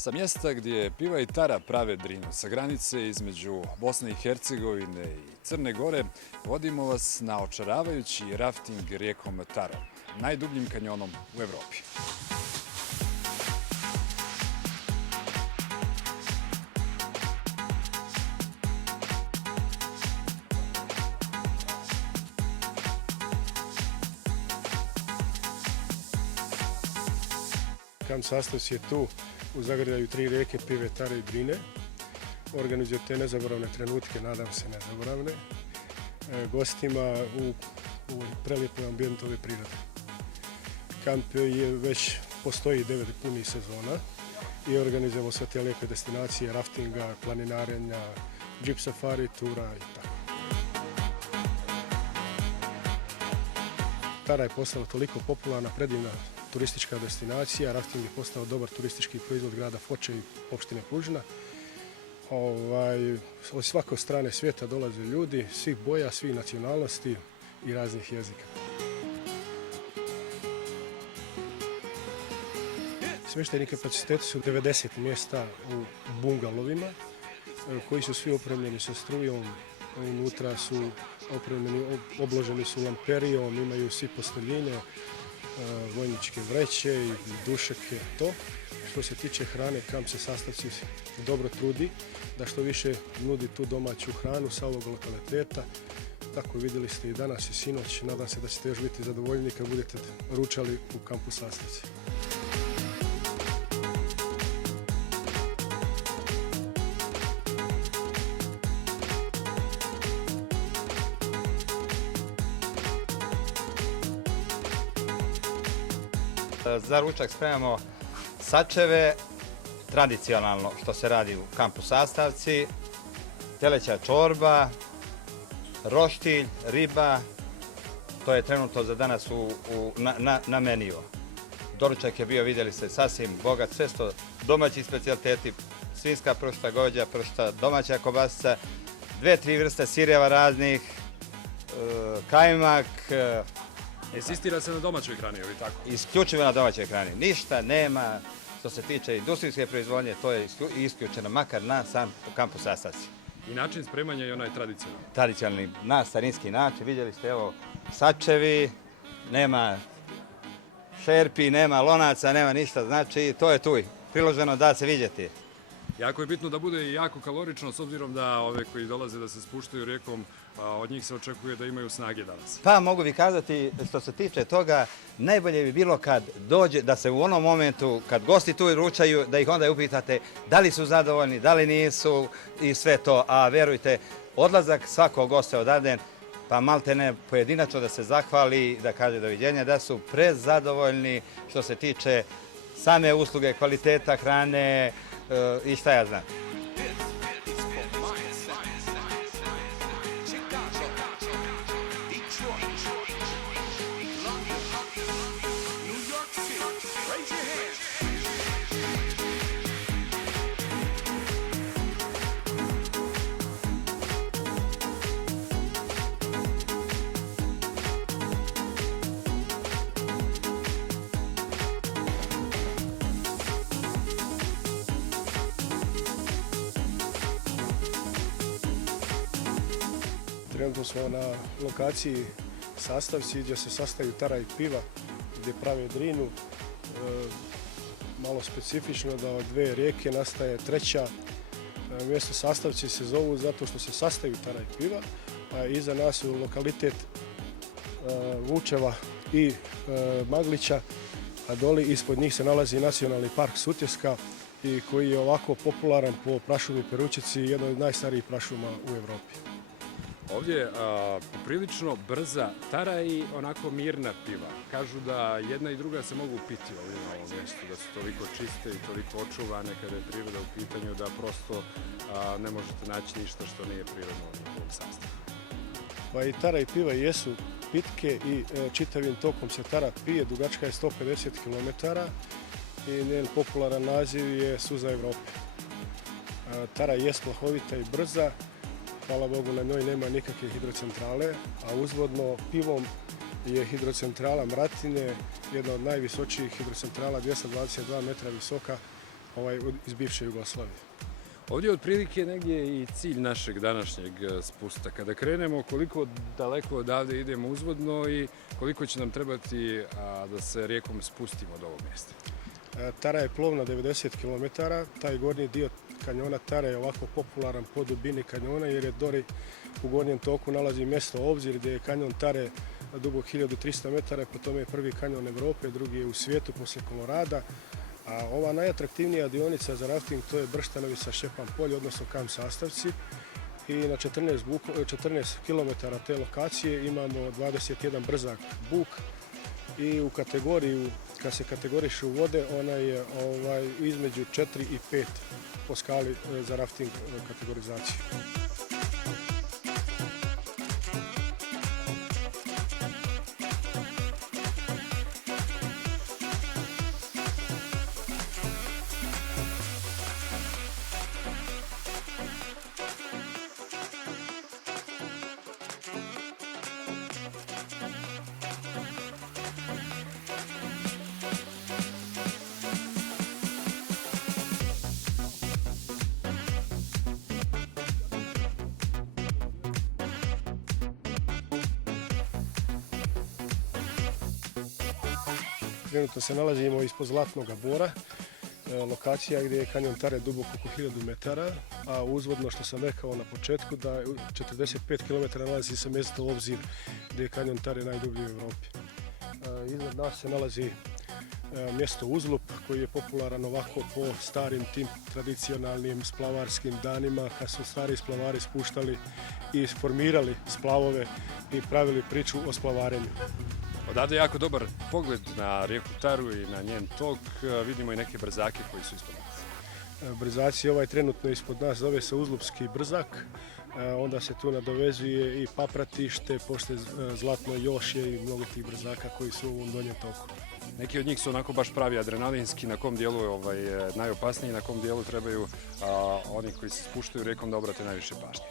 Sa mjesta gdje piva i Tara prave Drinu, sa granice između Bosne i Hercegovine i Crne Gore, vodimo vas na očaravajući rafting rijekom Tarom, najdubljim kanjonom u Evropi. Kamp Sastavci je tu, u zagrljaju 3 rijeke pive, Tare i Drine. Organizuje te nezaboravne trenutke, nadam se nezaboravne, gostima u prelijepom ambijentu ove prirode. Kamp je već postoji 9 punih sezona i organizujemo sve te lijepe destinacije, raftinga, planinarenja, džip safari, tura i tako. Tara je postala toliko popularna, predivna turistička destinacija, rafting je postao dobar turistički proizvod grada Foče i opštine Plužina. Od svake strane svijeta dolaze ljudi, svih boja, svih nacionalnosti i raznih jezika. Smještajni kapaciteti su 90 mjesta u bungalovima koji su svi opremljeni sa strujom, unutra su opremljeni, obloženi su lamperijom, imaju svi posteljine, vojničke vreće i dušeke, to. Što se tiče hrane, Kamp se Sastavci dobro trudi da što više nudi tu domaću hranu sa ovog lokaliteta. Tako vidjeli ste i danas i sinoć, nadam se da ćete još biti zadovoljni kad budete ručali u Kampu Sastavci. Za ručak spremamo sačeve, tradicionalno što se radi u Kampu Sastavci, teleća čorba, roštilj, riba, to je trenutno za danas na meniju. Doručak je bio, vidjeli ste, sasvim bogat, sve sto domaći specijaliteti, svinjska pršuta, goveđa pršuta, domaća kobasica, 2-3 vrste sireva raznih, kajmak. Insistira se na domaćoj hrani, ili tako? Isključivo na domaćoj hrani. Ništa nema što se tiče industrijske proizvodnje, to je isključeno makar na sam Kampu Sastavci. I način spremanja je onaj tradicionalni? Tradicionalni, na starinski način. Vidjeli ste, evo, sačevi, nema šerpi, nema lonaca, nema ništa, znači to je tu. Priloženo da se vidjeti. Jako je bitno da bude i jako kalorično, s obzirom da ove koji dolaze da se spuštaju rijekom, od njih se očekuje da imaju snage danas. Pa mogu bi kazati, što se tiče toga, najbolje bi bilo kad dođe, da se u onom momentu, kad gosti tu ručaju, da ih onda upitate da li su zadovoljni, da li nisu i sve to. A verujte, odlazak svakog gosta odavde, pa malte ne pojedinačno da se zahvali, da kaže doviđenja, da su prezadovoljni što se tiče same usluge, kvaliteta hrane, i šta ja znam. Trenutno smo na lokaciji Sastavci gdje se sastaju Tara i piva, gdje prave Drinu. Malo specifično da od 2 rijeke nastaje treća. Mjesto Sastavci se zovu zato što se sastaju Tara i piva, a iza nas su lokalitet Vučeva i Maglića, a doli ispod njih se nalazi Nacionalni park Sutjeska i koji je ovako popularan po prašumi Peručici, jedno od najstarijih prašuma u Evropi. Ovdje je poprilično brza Tara i onako mirna piva. Kažu da jedna i druga se mogu piti ovdje na ovom mjestu, da su toliko čiste i toliko očuvane kada je priroda u pitanju, da prosto ne možete naći ništa što nije prirodno u njihovom sastavu. Pa i Tara i piva jesu pitke i čitavim tokom se Tara pije, dugačka je 150 km i njen popularan naziv je Suza Evrope. Tara je plahovita i brza, hvala Bogu na njoj nema nikakve hidrocentrale, a uzvodno pivom je hidrocentrala Mratine, jedna od najvisočijih hidrocentrala, 222 metra visoka, iz bivše Jugoslavije. Ovdje je otprilike negdje i cilj našeg današnjeg spusta. Kada krenemo, koliko daleko odavde idemo uzvodno i koliko će nam trebati da se rijekom spustimo od ovog mjesta? Tara je plovna 90 km, taj gornji dio kanjona Tare je ovako popularan po dubini kanjona jer je dori u gornjem toku nalazi mjesto Obzir gdje je kanjon Tare dubok 1300 metara, po tome je prvi kanjon Europe, drugi je u svijetu poslije Kolorada. A ova najatraktivnija dionica za rafting to je Brštanovica Šćepan polje, odnosno kamp Sastavci. I na 14 km te lokacije imamo 21 brzak buk i u kategoriju, kad se kategorišu vode, ona je između 4 i 5 po skali za rafting kategorizaciju. Trenutno se nalazimo ispod Zlatnog Bora, lokacija gdje je kanjon Tare dubok oko 1000 metara, a uzvodno što sam rekao na početku da 45 km nalazi se mjesto Obzir gdje je kanjon Tare najdublji u Europi. Iznad nas se nalazi mjesto Uzlup koji je popularan ovako po starim tim tradicionalnim splavarskim danima kad su stari splavari spuštali i formirali splavove i pravili priču o splavarenju. Odavde je jako dobar pogled na rijeku Taru i na njen tok. Vidimo i neke brzake koji su ispod nas. Brzaci trenutno ispod nas zove se Uzlupski brzak. Onda se tu nadovezuje i Papratište, pošto Zlatno Jošje i mnogo tih brzaka koji su u ovom donjem toku. Neki od njih su onako baš pravi adrenalinski, na kom dijelu je najopasniji, na kom dijelu trebaju oni koji se spuštaju rijekom da obrate najviše pažnje.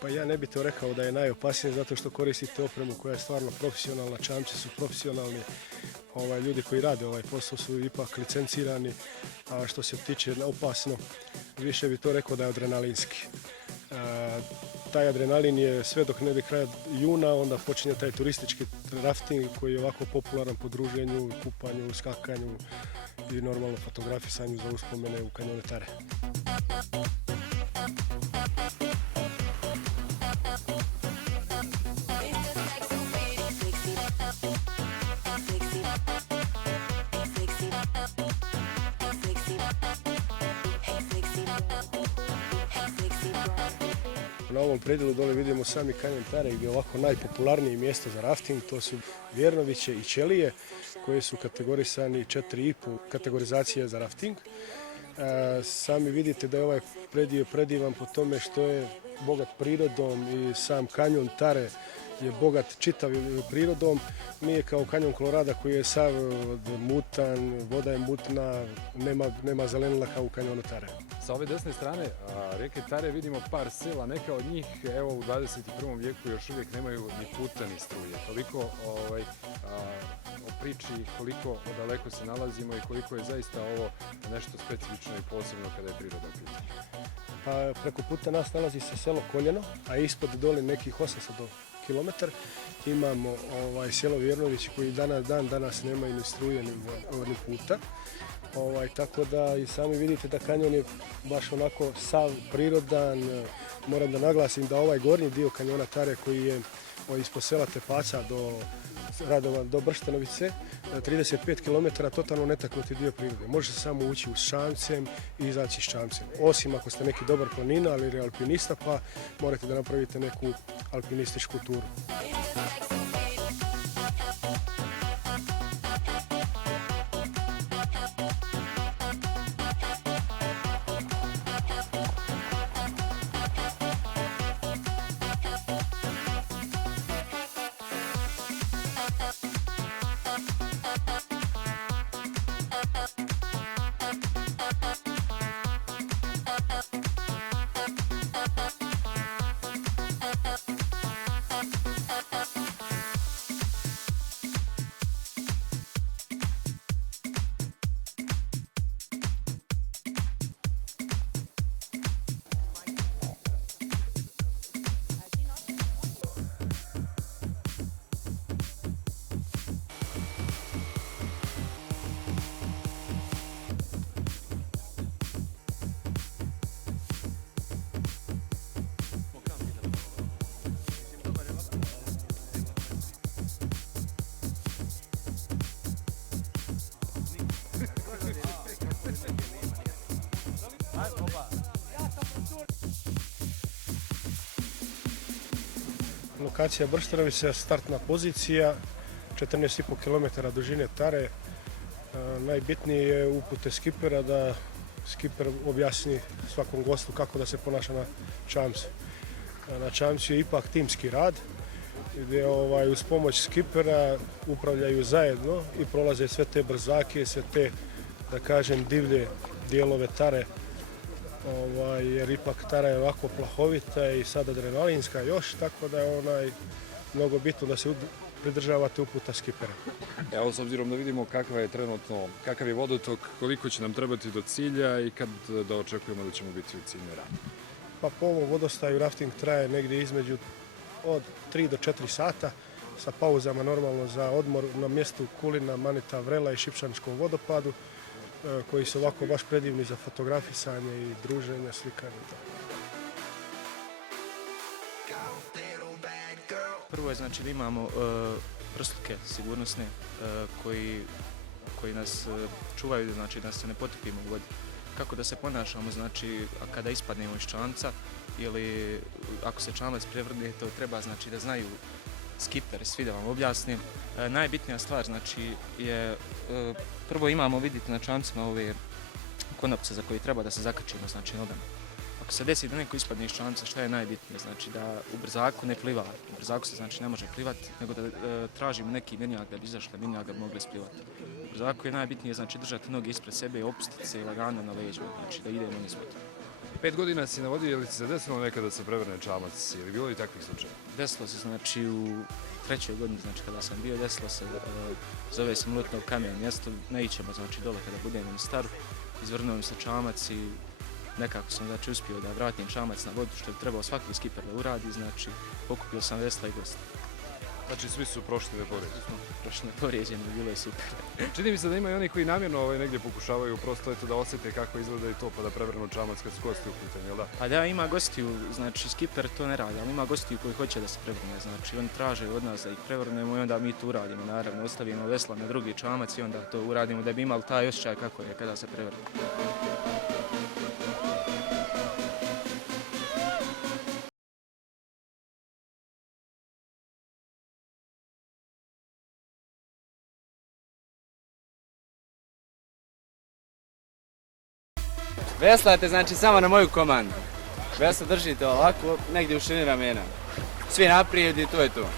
Pa ja ne bih to rekao da je najopasnije zato što koristite opremu koja je stvarno profesionalna, čamci su profesionalni, ljudi koji rade ovaj posao su ipak licencirani, a što se tiče opasno, više bih to rekao da je adrenalinski. Taj adrenalin je sve dok ne ide kraja juna, onda počinje taj turistički rafting koji je ovako popularan po druženju, kupanju, skakanju i normalno fotografisanju za uspomene u kanjonu Tare. Na ovom predjelu dole vidimo sami kanjon Tare gdje je ovako najpopularnije mjesto za rafting, to su Vjernoviće i Ćelije koje su kategorisani 4,5 kategorizacije za rafting. Sami vidite da je ovaj predio predivan po tome što je bogat prirodom i sam kanjon Tare je bogat čitavim prirodom. Nije kao kanjon Kolorada koji je sav mutan, voda je mutna, nema zelenila kao u kanjonu Tare. Sa ove desne strane rijeke Tare vidimo par sela, neka od njih u 21. vijeku još uvijek nemaju ni puta ni struje. Toliko o priči koliko daleko se nalazimo i koliko je zaista ovo nešto specifično i posebno kada je priroda pitanje. Pa preko puta nas nalazi se selo Koljeno, a ispod dole nekih 800 kilometar imamo selo Vjernović koji dan danas nemaju ni struje ni puta. Tako da i sami vidite da kanjon je baš onako sav prirodan. Moram da naglasim da ovaj gornji dio kanjona Tare koji je ispod sela Tepaca do Brštanovice, 35 km totalno netaknuti dio prirode. Može se samo ući s čamcem i izaći s čamcem. Osim ako ste neki dobar planinar ili alpinista pa morate da napravite neku alpinističku turu. Lokacija Brštaravica, startna pozicija, 14,5 km dužine tare. Najbitnije je upute skipera da skiper objasni svakom gostu kako da se ponaša na čamci. Na čamci je ipak timski rad gdje uz pomoć skipera upravljaju zajedno i prolaze sve te brzake, sve te, da kažem, divlje dijelove tare, jer ipak tara je ovako plahovita i sad adrenalinska još, tako da je mnogo bitno da se pridržavate uputa skipera. Evo, s obzirom da vidimo kakav je vodotok, koliko će nam trebati do cilja i kad da očekujemo da ćemo biti u ciljnoj rani? Pa po ovom vodostaju rafting traje negdje između od 3 do 4 sata sa pauzama normalno za odmor na mjestu Kulina, Manita, Vrela i Šipšanskom vodopadu koji su ovako baš predivni za fotografisanje i druženje, slikanje. Prvo je znači da imamo prsluke sigurnosne koji nas čuvaju, znači da se ne potopimo u vodi. Kako da se ponašamo, znači kada ispadnemo iz čamca ili ako se čamac prevrne, to treba znači da znaju skiperi, svi da vam objasnim. Najbitnija stvar znači je prvo imamo vidjeti na čamcima ove konopce za koje treba da se zakačimo, znači nogama. Ako se desi da neko ispadne iz čamca, šta je najbitnije? Znači da u brzaku ne pliva. U brzaku se znači ne može plivati, nego da tražimo neki minijak da bi izašli minijak da bi mogli splivati. U brzaku je najbitnije znači držati noge ispred sebe i opustiti se lagano na leđu, znači da idemo niz vodu. 5 godina si na vodi, je li ti se desilo nekada da se prevrne čamac ili bilo i takvih slučajeva? Desilo se znači u 3. godini, znači kada sam bio, desilo se, zove se Mlutno kamen mjesto, ne ićemo znači dole kada budemo na staru, izvrnuo mi se čamac i nekako sam znači uspio da vratim čamac na vodu što je trebao svaki skiper da uradi, znači pokupio sam vesla i gost. Znači svi su prošli nepovrijeđeni? Prošli nepovrijeđeni, bilo je super. Čini mi se da ima i oni koji namjerno negdje pokušavaju prosto da osjete kako izgleda i to pa da prevrnu čamac kad su gosti u pitanju, jel da? Pa da, ima gostiju, znači skiper to ne radi, ali ima gostiju koji hoće da se prevrne, znači oni traže od nas da ih prevrnemo i onda mi to uradimo, naravno ostavimo vesla na drugi čamac i onda to uradimo da bi imali taj osjećaj kako je kada se prevrne. Veslate znači samo na moju komandu. Vesla držite ovako, negdje u šini ramena. Svi naprijed i to je to.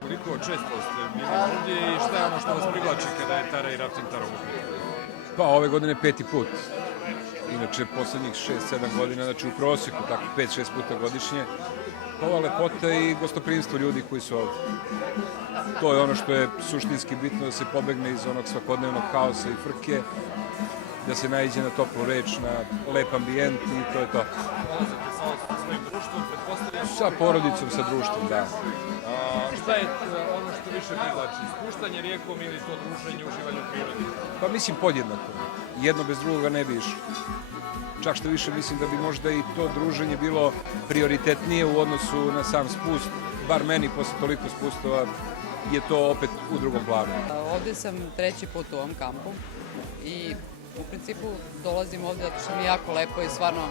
Koliko često ste bili ovdje i šta je ono što vas privlači kada je Tara i rafting Tara u pitanju? Pa ove godine 5. put. Inače, poslednjih 6-7 godina, znači u prosjeku, tako 5-6 puta godišnje. Ova lepota i gostoprimstvo ljudi koji su ovdje. To je ono što je suštinski bitno, da se pobegne iz onog svakodnevnog haosa i frke, da se naiđe na toplu reč, na lep ambijent i to je to. Dolazite sa svojim društvom, pretpostavljam. Sa porodicom, sa društvom, da. Šta je ono što više privlači? Spuštanje rijekom ili to druženje, uživanje u prirodi? Pa mislim podjednako. Jedno bez drugoga ne bi išlo. Čak što više mislim da bi možda i to druženje bilo prioritetnije u odnosu na sam spust. Bar meni, posle toliko spustova, je to opet u drugom planu. Ovdje sam 3. put u ovom kampu i u principu dolazim ovdje zato što mi je jako lepo i stvarno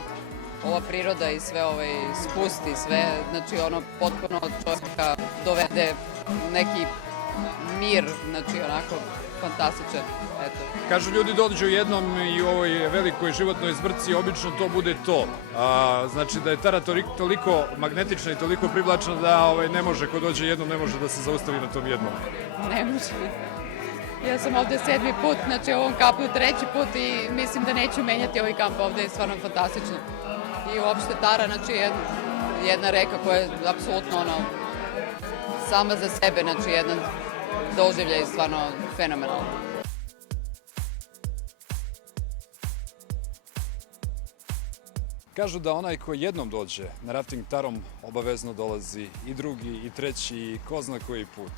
ova priroda i sve spust i sve, znači ono potpuno čovjeka dovede neki mir, znači onako fantastičan, eto. Kažu ljudi dođu jednom i u ovoj velikoj životnoj zbrci, obično to bude to. Znači da je Tara toliko magnetična i toliko privlačna da ne može, ko dođe jednom, ne može da se zaustavi na tom jednom. Ne može. Ja sam ovdje 7. put, znači u ovom kampu 3. put i mislim da neću menjati ovaj kamp, ovdje je stvarno fantastično. I uopšte Tara, znači jedna reka koja je apsolutno sama za sebe, znači jedan doživljaj stvarno fenomenalan. Kažu da onaj ko jednom dođe na rafting Tarom obavezno dolazi i drugi, i treći, i ko zna koji put.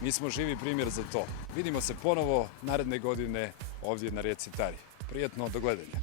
Mi smo živi primjer za to. Vidimo se ponovo naredne godine ovdje na rijeci Tari. Prijetno, do gledanja.